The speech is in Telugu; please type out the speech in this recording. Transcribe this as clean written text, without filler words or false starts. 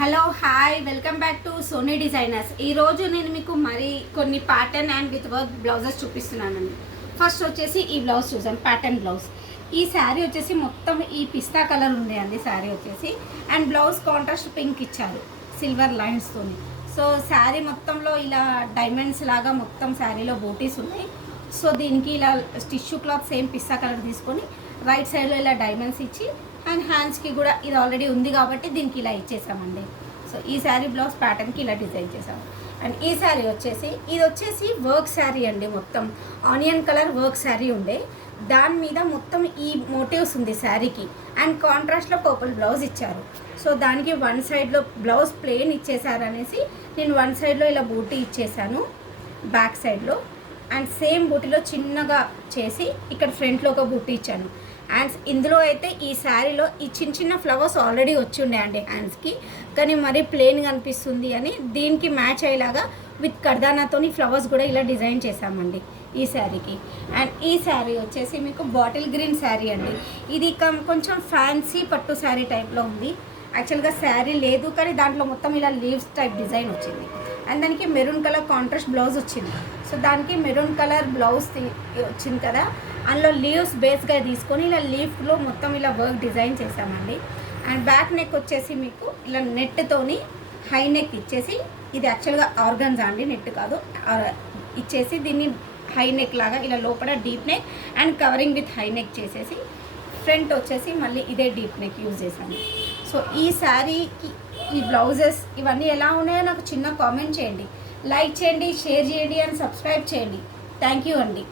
Hello hi welcome back to Soni designers. ఈరోజు నేను మీకు మరి కొన్ని pattern and with work blouses చూపిస్తున్నానండి. ఫస్ట్ వచ్చేసి ఈ బ్లౌజ్ చూసాం, ప్యాటర్న్ బ్లౌజ్. ఈ శారీ వచ్చేసి మొత్తం ఈ పిస్తా కలర్ ఉంది అండి శారీ వచ్చేసి. అండ్ బ్లౌజ్ కాంట్రాస్ట్ పింక్ ఇచ్చారు సిల్వర్ లైన్స్తోని. సో శారీ మొత్తంలో ఇలా డైమండ్స్ లాగా మొత్తం శారీలో బూటీస్ ఉన్నాయి. సో దీనికి ఇలా టిష్యూ క్లాత్ సేమ్ పిస్తా కలర్ తీసుకొని రైట్ సైడ్లో ఇలా డైమండ్స్ ఇచ్చి అండ్ హ్యాండ్స్కి కూడా ఇది ఆల్రెడీ ఉంది కాబట్టి దీనికి ఇలా ఇచ్చేసామండి. సో ఈ శారీ బ్లౌజ్ ప్యాటర్న్కి ఇలా డిజైన్ చేసాము. అండ్ ఈ శారీ ఇది వచ్చేసి వర్క్ శారీ అండి. మొత్తం ఆనియన్ కలర్ వర్క్ శారీ ఉండే దాని మీద మొత్తం ఈ మోటివ్స్ ఉంది శారీకి. అండ్ కాంట్రాస్ట్లో పర్పుల్ బ్లౌజ్ ఇచ్చారు. సో దానికి వన్ సైడ్లో బ్లౌజ్ ప్లెయిన్ ఇచ్చేసారు అనేసి నేను వన్ సైడ్లో ఇలా బూటీ ఇచ్చేసాను బ్యాక్ సైడ్లో. అండ్ సేమ్ బూటీలో చిన్నగా చేసి ఇక్కడ ఫ్రంట్లో ఒక బూటీ ఇచ్చాను. అండ్ ఇందులో అయితే ఈ శారీలో ఈ చిన్న చిన్న ఫ్లవర్స్ ఆల్రెడీ వచ్చి ఉండే అండి హ్యాండ్స్కి, కానీ మరీ ప్లెయిన్గా అనిపిస్తుంది అని దీనికి మ్యాచ్ అయ్యేలాగా విత్ కర్దానాతోని ఫ్లవర్స్ కూడా ఇలా డిజైన్ చేసామండి ఈ శారీకి. అండ్ ఈ శారీ వచ్చేసి మీకు బాటిల్ గ్రీన్ శారీ అండి. ఇది కొంచెం ఫ్యాన్సీ పట్టు శారీ టైప్లో ఉంది. యాక్చువల్గా శారీ లేదు కానీ దాంట్లో మొత్తం ఇలా లీవ్స్ టైప్ డిజైన్ వచ్చింది. అండ్ దానికి మెరూన్ కలర్ కాంట్రాస్ట్ బ్లౌజ్ వచ్చింది. సో దానికి మెరూన్ కలర్ బ్లౌజ్ వచ్చింది కదా, అందులో లీవ్స్ బేస్గా తీసుకొని ఇలా లీఫ్లో మొత్తం ఇలా వర్క్ డిజైన్ చేసామండి. అండ్ బ్యాక్ నెక్ వచ్చేసి మీకు ఇలా నెట్తోని హై నెక్ ఇచ్చేసి, ఇది యాక్చువల్గా ఆర్గన్జా అండి, నెట్ కాదు, ఇచ్చేసి దీన్ని హై నెక్ లాగా ఇలా లోపల deep neck and covering with high neck చేసేసి ఫ్రంట్ వచ్చేసి మళ్ళీ ఇదే డీప్ నెక్ యూజ్ చేశాను. సో ఈ శారీకి ఈ బ్లౌజెస్ ఇవన్నీ ఎలా ఉన్నాయో నాకు చిన్న కామెంట్ చేయండి, లైక్ చేయండి, షేర్ చేయండి అండ్ సబ్స్క్రైబ్ చేయండి. థ్యాంక్ యూ అండి.